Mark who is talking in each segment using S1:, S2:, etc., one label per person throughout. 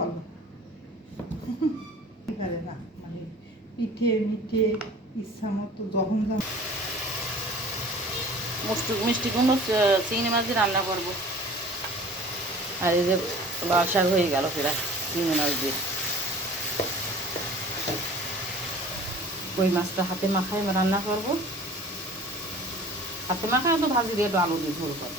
S1: 건
S2: তাও তো না মানে পিঠে মিঠে ইচ্ছা মতো যখন
S1: মিষ্টি কুমড়ো চিংড়ি মাছ দিয়ে রান্না করব। আর এই যে শাক হয়ে গেল প্রায় চিংড়ি মাছ দিয়ে। ওই মাছটা হাতে মাখায় রান্না করব। হাতে মাখায় তো ভাজি দিয়ে একটু আলু দিয়ে ঝোল করব।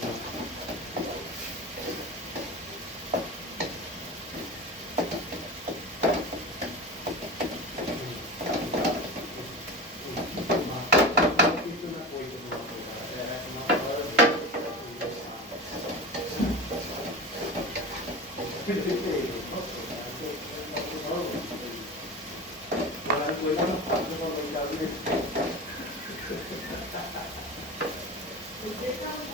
S2: Thank you.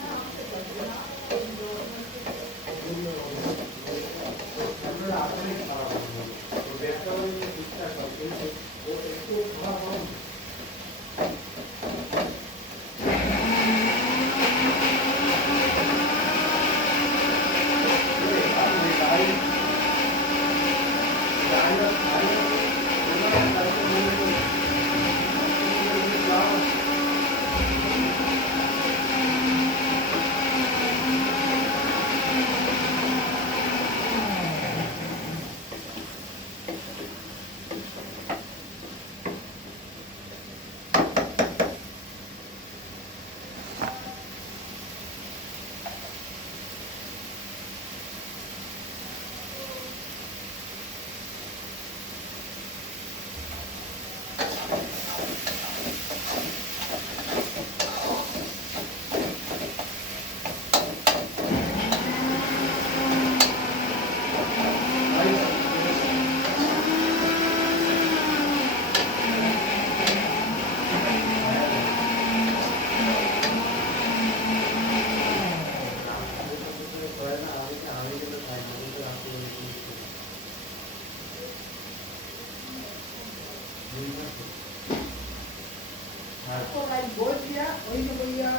S2: वही जो भैया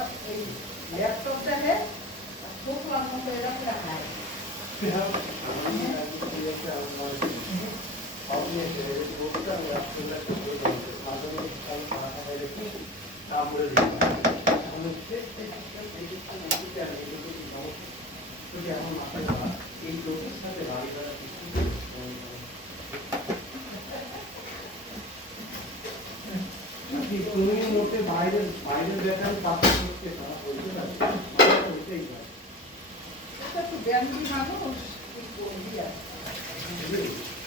S2: लैपटॉप से है तो क्लास में मेरा क्या है
S3: তুমি মোটে বাইরের বাইরের ব্যাপারে পাতা করতে না বলতে না ওইটাই না
S2: এটা তো ব্যাংকি মানুষ কি করবি আর গুলোই নিতে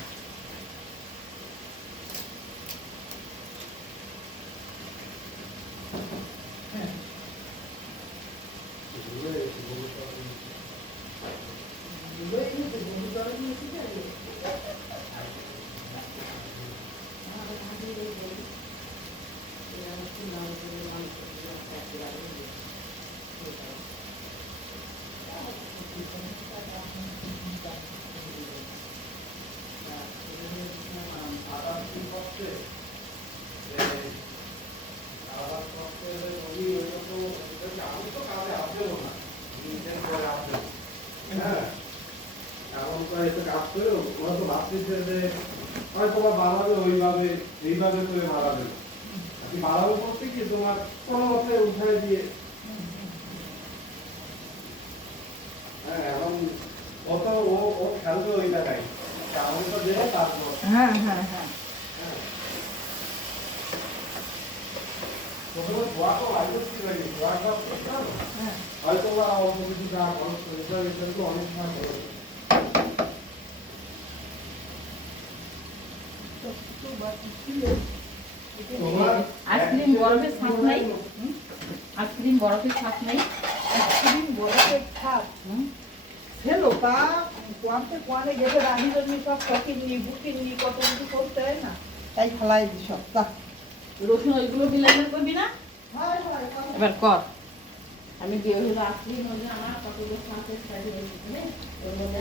S2: হয়তো ভাবতেছে হয়তো বা বাড়াবে ওইভাবে এইভাবে করে মারাবে বাড়াবে করতে কি? তোমার কোনো মতে উঠায় দিয়ে। হ্যাঁ এখন ও তো ও ও খেলবে ওই জায়গায়। চাউলটা দেবে তারপর।
S3: হ্যাঁ হ্যাঁ হ্যাঁ।
S2: প্রথমে তো কি লাগে হবে।
S3: হ্যাঁ।
S2: হয়তো বা অল্প কিছু যা খরচ করেছে এটা তো অনেক সময় খরচ
S1: আইসক্রিম বরফের ছাপ নাই। আইসক্রিম বরফের ছাপ নাই।
S3: আইসক্রিম বরফের খাপ
S1: হুম?
S3: হেলো তা কোয়ানে গেলে রানি সব শপিং নি কত কিছু করতে হয় না? তাই ফেলাই দি সব তা
S1: রসুন ওইগুলো বিলাইলে করবি না?
S3: হয়।
S1: এবার কর। আমি দিয়ে হলো আইসক্রিম মধ্যে আমার কতগুলো ওর মধ্যে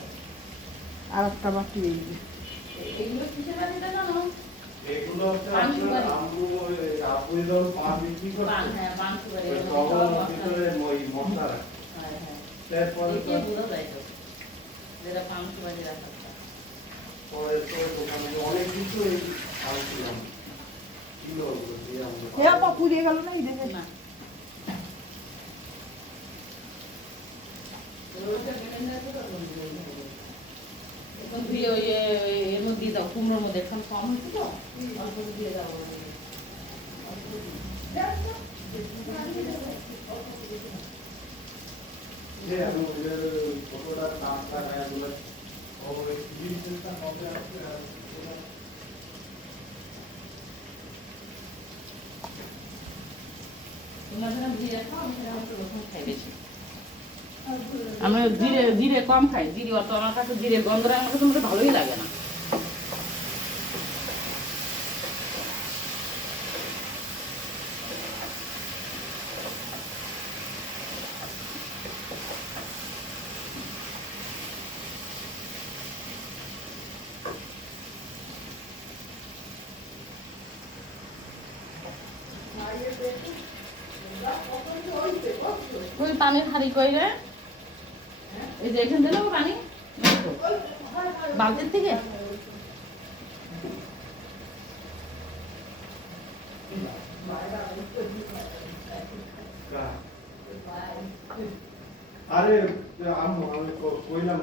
S3: আর একটা বাটি এই যে।
S1: এগুলো কিসের বাড়ি জানো?
S2: এগুলো হচ্ছে
S1: পান
S2: আপনার
S1: সুপারি।
S2: আমু আপু যখন পান বিক্রি
S1: পান
S2: করছে
S1: হ্যাঁ পান সুপারি
S2: ওই
S1: এগুলো
S2: কবর
S1: সব
S2: ভিতরে
S1: মশলা।
S2: ওই মশলা রাখে
S1: হ্যাঁ হ্যাঁ
S2: তারপরে
S1: একে বোঝা যায় তো যেটা পান সুপারি রাখা
S2: পরে তো দোকানে অনেক কিছু এই আনছিলাম কিলো ওগুলো দিয়ে আমরা
S3: এ আপা পুড়িয়ে গেল না এই দেখে
S1: না ওটা ব্লেন্ডারে তো তখন দিয়ে দিতে হবে। এখন দিয়ে ওই এর মধ্যে দিয়ে দাও কুমড়োর মধ্যে এখন কম হচ্ছে তো? অল্প দিয়ে তোমরা খাও আমি সেটা একটু রসুন খাই বেশি। আমি জিরে জিরে কম খাই, জিরে অত আমার কাছে জিরে গন্ধটা আমার কাছে ভালোই লাগে না। ওই পানির হাড়ি কই রে এই যে এখান থেকে পানি? বালতির থেকে?
S2: আরে আমি কইলাম।